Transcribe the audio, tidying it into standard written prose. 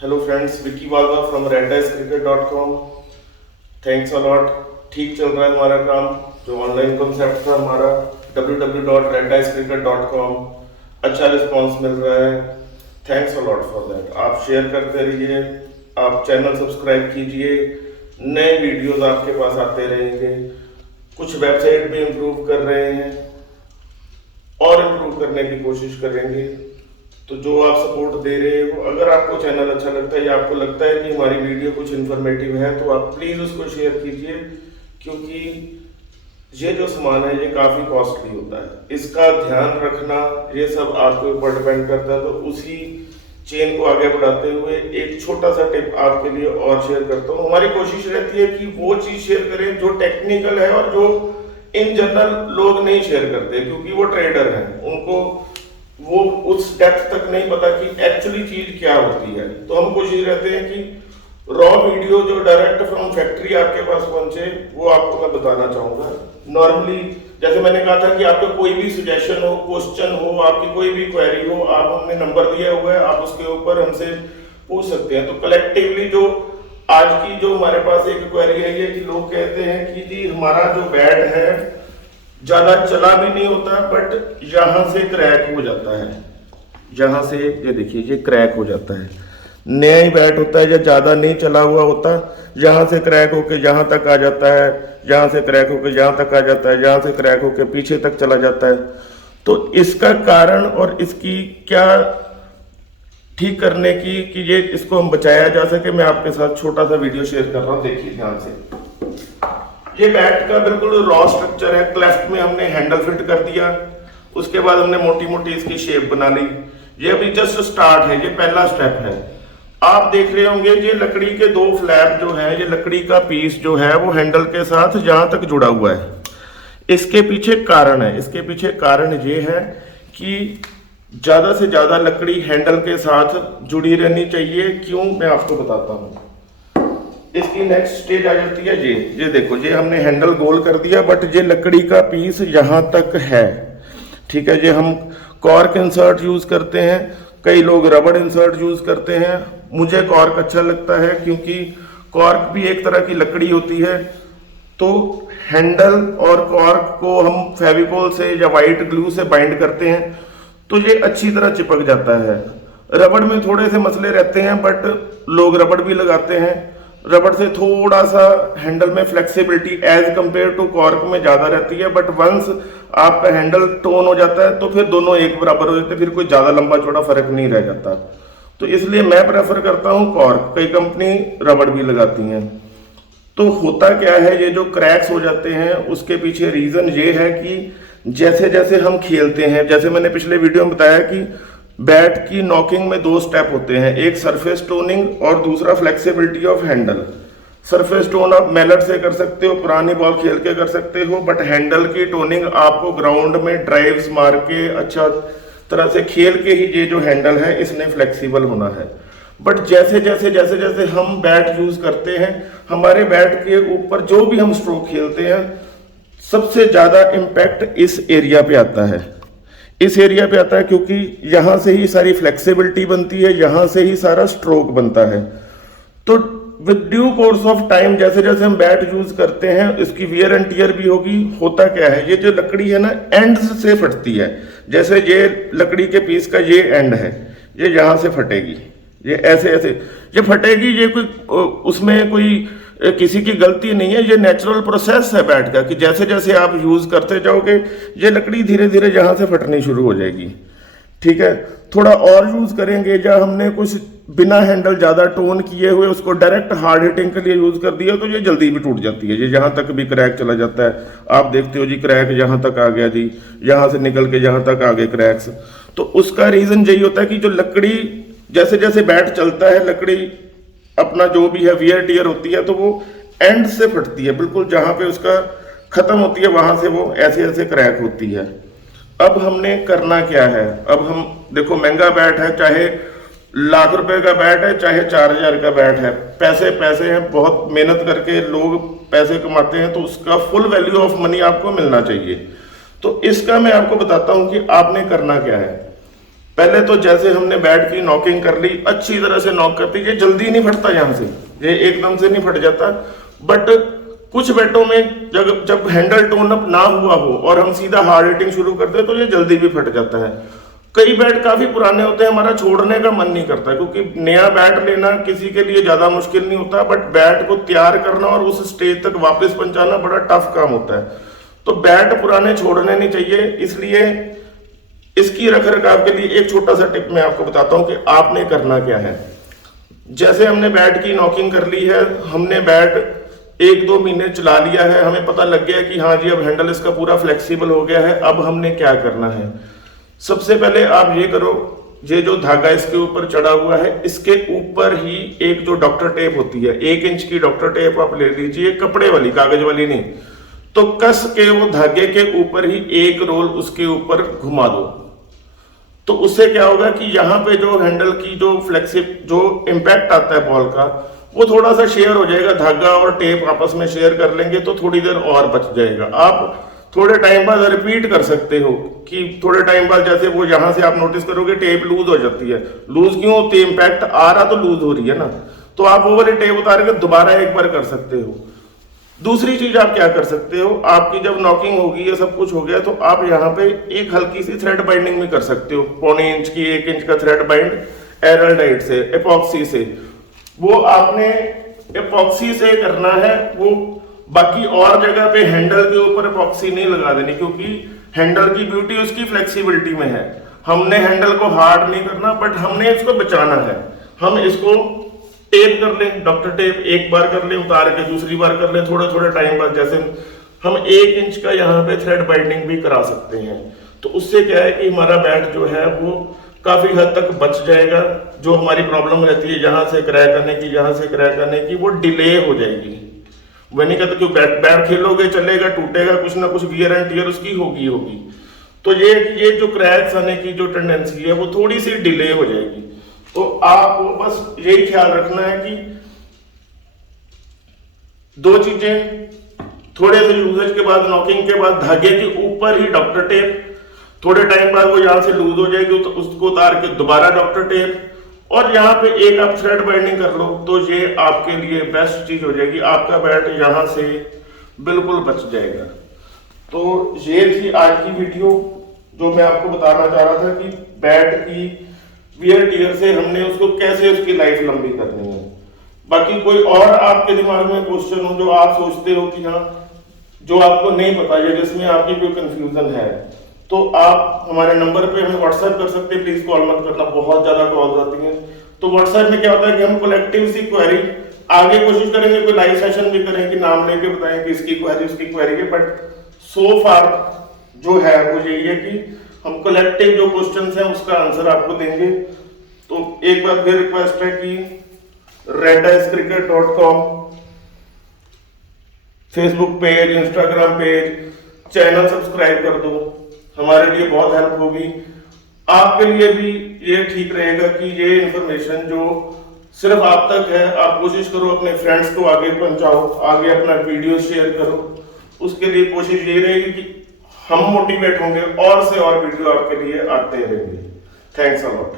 Hello friends, Vicky Wagah from reddicecricket.com। Thanks a lot. ठीक चल रहा है हमारा काम। जो ऑनलाइन कॉन्सेप्ट था हमारा www.reddicecricket.com, अच्छा रिस्पांस मिल रहा है। Thanks a lot for that. आप शेयर करते रहिए, आप चैनल सब्सक्राइब कीजिए, नए वीडियोस आपके पास आते रहेंगे। कुछ वेबसाइट भी इम्प्रूव कर रहे हैं और इम्प्रूव करने की कोशिश करेंगे। तो जो आप सपोर्ट दे रहे हो, अगर आपको चैनल अच्छा लगता है या आपको लगता है कि हमारी वीडियो कुछ इन्फॉर्मेटिव है, तो आप प्लीज़ उसको शेयर कीजिए, क्योंकि ये जो सामान है ये काफ़ी कॉस्टली होता है। इसका ध्यान रखना ये सब आपके ऊपर डिपेंड करता है। तो उसी चेन को आगे बढ़ाते हुए एक छोटा सा टिप आपके लिए और शेयर करता हूँ। हमारी कोशिश रहती है कि वो चीज़ शेयर करें जो टेक्निकल है और जो इन जनरल लोग नहीं शेयर करते, क्योंकि वो ट्रेडर हैं, उनको वो उस डेप्थ तक नहीं पता कि एक्चुअली चीज क्या होती है। तो हम कोशिश रहते हैं कि रॉ वीडियो जो डायरेक्ट फ्रॉम फैक्ट्री आपके पास पहुंचे, वो आपको मैं बताना चाहूंगा। नॉर्मली जैसे मैंने कहा था कि आपका कोई भी सजेशन हो, क्वेश्चन हो, आपकी कोई भी क्वेरी हो, आप हमने नंबर दिया हुआ है, आप उसके ऊपर हमसे पूछ सकते हैं। तो कलेक्टिवली जो आज की जो हमारे पास एक क्वेरी है ये कि लोग कहते हैं कि जी हमारा जो बैट है ज्यादा चला भी नहीं होता, बट यहां से क्रैक हो जाता है। यहां से ये देखिए, ये क्रैक हो जाता है। नया ही बैट होता है, या ज्यादा नहीं चला हुआ होता, यहां से क्रैक होके यहां तक आ जाता है, यहां से क्रैक होके यहां तक आ जाता है, यहां से क्रैक होके पीछे तक चला जाता है। तो इसका कारण और इसकी क्या ठीक करने की कि ये इसको हम बचाया जा सके, मैं आपके साथ छोटा सा वीडियो शेयर कर रहा हूं। देखिए ध्यान से, ये बैट का बिल्कुल रॉ स्ट्रक्चर है। क्लेफ्ट में हमने हैंडल फिट कर दिया, उसके बाद हमने मोटी मोटी इसकी शेप बना ली। ये अभी जस्ट स्टार्ट है, ये पहला स्टेप है। आप देख रहे होंगे ये लकड़ी के दो फ्लैप जो है, ये लकड़ी का पीस जो है वो हैंडल के साथ जहां तक जुड़ा हुआ है। इसके पीछे कारण है, इसके पीछे कारण ये है कि ज्यादा से ज्यादा लकड़ी हैंडल के साथ जुड़ी रहनी चाहिए। क्यों, मैं आपको बताता हूं। इसकी नेक्स्ट स्टेज आ जाती है ये देखो, ये हमने हैंडल गोल कर दिया, बट ये लकड़ी का पीस यहां तक है। ठीक है, ये हम कॉर्क इंसर्ट यूज करते हैं, कई लोग रबड़ इंसर्ट यूज करते हैं। मुझे कॉर्क अच्छा लगता है, क्योंकि कॉर्क भी एक तरह की लकड़ी होती है। तो हैंडल और कॉर्क को हम फेविकोल से या वाइट ग्लू से बाइंड करते हैं, तो ये अच्छी तरह चिपक जाता है। रबड़ में थोड़े से मसले रहते हैं, बट लोग रबड़ भी लगाते हैं। रबड़ से थोड़ा सा हैंडल में flexibility as compare to cork में ज्यादा रहती है, बट वंस आपका हैंडल टोन हो जाता है तो फिर दोनों एक बराबर हो जाते हैं, फिर कोई ज्यादा लंबा चौड़ा फर्क नहीं रह जाता। तो इसलिए मैं प्रेफर करता हूं कॉर्क, कई कंपनी रबड़ भी लगाती हैं। तो होता क्या है, ये जो क्रैक्स हो जाते हैं उसके पीछे रीजन ये है कि जैसे जैसे हम खेलते हैं, जैसे मैंने पिछले वीडियो में बताया कि बैट की नॉकिंग में दो स्टेप होते हैं, एक सरफेस टोनिंग और दूसरा flexibility of Henle. Surface tone आप मैलेट से कर सकते हो, पुरानी बॉल खेल के कर सकते हो, बट हैंडल की टोनिंग आपको ग्राउंड में ड्राइव्स मार के अच्छा तरह से खेल के ही ये जो हैंडल है इसने फ्लेक्सिबल होना है। बट जैसे जैसे जैसे जैसे हम बैट यूज करते हैं, हमारे बैट के ऊपर जो भी हम स्ट्रोक खेलते हैं, सबसे ज्यादा इम्पैक्ट इस एरिया पे आता है। इस एरिया पे आता है क्योंकि यहां से ही सारी फ्लेक्सिबिलिटी बनती है, यहां से ही सारा स्ट्रोक बनता है। तो with due course of time जैसे जैसे हम बैट यूज करते हैं, इसकी वियर एंड टियर भी होगी। होता क्या है, ये जो लकड़ी है ना एंड्स से फटती है। जैसे ये लकड़ी के पीस का ये एंड है, ये यहां से फटेगी, ये ऐसे ऐसे ये फटेगी। ये कोई उसमें कोई किसी की गलती नहीं है, ये नेचुरल प्रोसेस है बैट का कि जैसे जैसे आप यूज करते जाओगे ये लकड़ी धीरे धीरे यहां से फटनी शुरू हो जाएगी। ठीक है, थोड़ा और यूज करेंगे, या हमने कुछ बिना हैंडल ज्यादा टोन किए हुए उसको डायरेक्ट हार्ड हिटिंग के लिए यूज कर दिया, तो ये जल्दी भी टूट जाती है। ये यहां तक भी क्रैक चला जाता है। आप देखते हो जी, क्रैक यहां तक आ गया जी, यहां से निकल के यहां तक आ गए क्रैक्स। तो उसका रीजन यही होता है कि जो लकड़ी जैसे जैसे बैट चलता है, लकड़ी अपना जो भी है वियर टियर होती है, तो वो एंड से फटती है, बिल्कुल जहां पे उसका खत्म होती है वहां से वो ऐसे ऐसे क्रैक होती है। अब हमने करना क्या है, अब हम देखो महंगा बैट है, चाहे लाख रुपए का बैट है, चाहे 4000 का बैट है, पैसे पैसे हैं, बहुत मेहनत करके लोग पैसे कमाते हैं, तो उसका फुल वैल्यू ऑफ मनी आपको मिलना चाहिए। तो इसका मैं आपको बताता हूं कि आपने करना क्या है। पहले तो जैसे हमने बैट की नॉकिंग कर ली, अच्छी तरह से नॉक करती, ये जल्दी नहीं फटता यहाँ से, ये एकदम से नहीं फट जाता। बट कुछ बैटों में जब हैंडल टोन अप ना हुआ हो और हम सीधा हार्ड हिटिंग शुरू करते हैं तो ये जल्दी भी फट जाता है। कई बैट काफी पुराने होते हैं, हमारा छोड़ने का मन नहीं करता, क्योंकि नया बैट लेना किसी के लिए ज्यादा मुश्किल नहीं होता, बट बैट को तैयार करना और उस स्टेज तक वापस पहुंचाना बड़ा टफ काम होता है। तो बैट पुराने छोड़ने नहीं चाहिए, इसलिए इसकी रख रखाव के लिए एक छोटा सा टिप मैं आपको बताता हूं कि आपने करना क्या है। जैसे हमने बैट की नॉकिंग कर ली है, हमने बैट 1-2 महीने चला लिया है, हमें पता लग गया कि हाँ जी अब हैंडल इसका पूरा फ्लेक्सिबल हो गया है। अब हमने क्या करना है, सबसे पहले आप ये करो, ये जो धागा इसके ऊपर चढ़ा हुआ है इसके ऊपर ही एक जो डॉक्टर टेप होती है, 1 इंच की डॉक्टर टेप आप ले लीजिए, कपड़े वाली, कागज वाली नहीं, तो कस के वो धागे के ऊपर ही एक रोल उसके ऊपर घुमा दो। तो उससे क्या होगा कि यहाँ पे जो हैंडल की जो जो इम्पैक्ट आता है बॉल का, वो थोड़ा सा शेयर हो जाएगा, धागा और टेप आपस में शेयर कर लेंगे तो थोड़ी देर और बच जाएगा। आप थोड़े टाइम बाद रिपीट कर सकते हो कि थोड़े टाइम बाद जैसे वो यहां से आप नोटिस करोगे टेप लूज हो जाती है, लूज क्यों होती है, इम्पैक्ट आ रहा तो लूज हो रही है ना, तो आप वो वाली टेप उतार के दोबारा एक बार कर सकते हो। दूसरी चीज आप क्या कर सकते हो, आपकी जब नॉकिंग होगी या सब कुछ हो गया तो आप यहाँ पे एक हल्की सी थ्रेड बाइंडिंग भी कर सकते हो, 0.25 इंच की 1 इंच का थ्रेड बाइंड एराल्डाइड से, एपॉक्सी से। वो आपने एपॉक्सी से करना है, वो बाकी और जगह पे हैंडल के ऊपर एपॉक्सी नहीं लगा देनी, क्योंकि हैंडल की ब्यूटी उसकी फ्लेक्सिबिलिटी में है। हमने हैंडल को हार्ड नहीं करना, बट हमने इसको बचाना है। हम इसको टेप कर लें, डॉक्टर टेप एक बार कर लें, उतार के दूसरी बार कर लें, थोड़े थोड़े टाइम बाद, जैसे हम 1 इंच का यहाँ पे थ्रेड बाइंडिंग भी करा सकते हैं। तो उससे क्या है कि हमारा बैट जो है वो काफी हद तक बच जाएगा। जो हमारी प्रॉब्लम रहती है यहाँ से क्रैक आने की, यहाँ से क्रैक आने की, वो डिले हो जाएगी। मैं नहीं कहता कि बैट खेलोगे चलेगा, टूटेगा, कुछ ना कुछ वियर एंड टियर उसकी होगी। तो ये जो क्रैक्स आने की जो टेंडेंसी है वो थोड़ी सी डिले हो जाएगी। तो आपको बस यही ख्याल रखना है कि 2 चीजें, थोड़े से यूजेज के बाद, नॉकिंग के बाद धागे के ऊपर ही डॉक्टर टेप, थोड़े टाइम बाद वो यहां से लूज हो जाएगी तो उसको उतार के दोबारा डॉक्टर टेप, और यहाँ पे एक आप थ्रेड बाइंडिंग कर लो, तो ये आपके लिए बेस्ट चीज हो जाएगी, आपका बैट यहाँ से बिल्कुल बच जाएगा। तो ये थी आज की वीडियो जो मैं आपको बताना चाह रहा था कि बैट की वियर टियर से हमने उसको कैसे उसकी लाइफ लंबी करनी है। बाकी कोई और आपके दिमाग में क्वेश्चन हो जो आप सोचते हो कि हाँ जो आपको नहीं पता या जिसमें आपकी कोई कंफ्यूजन है, तो आप हमारे नंबर पे हमें व्हाट्सएप कर सकते हैं। प्लीज कॉल मत करना, बहुत ज्यादा कॉल आती हैं। तो व्हाट्सएप में क्या होता है कि हम कलेक्टिव सी क्वेरी आगे कोशिश करेंगे, कोई लाइव सेशन भी करें कि नाम लेके बताएं कि इसकी क्वेरी उसकी क्वेरी है, बट सो फार जो है वो यही है कि हम कलेक्टिव जो क्वेश्चंस हैं उसका आंसर आपको देंगे। तो एक बार फिर रिक्वेस्ट है कि redicecricket.com Facebook page, Instagram page, channel subscribe कर दो, हमारे लिए बहुत हेल्प होगी। आपके लिए भी ये ठीक रहेगा कि ये इंफॉर्मेशन जो सिर्फ आप तक है, आप कोशिश करो अपने फ्रेंड्स को आगे पहुंचाओ, आगे अपना वीडियो शेयर करो। उसके लिए कोशिश ये रहेगी कि हम मोटिवेट होंगे और से और वीडियो आपके लिए आते रहेंगे। Thanks a lot.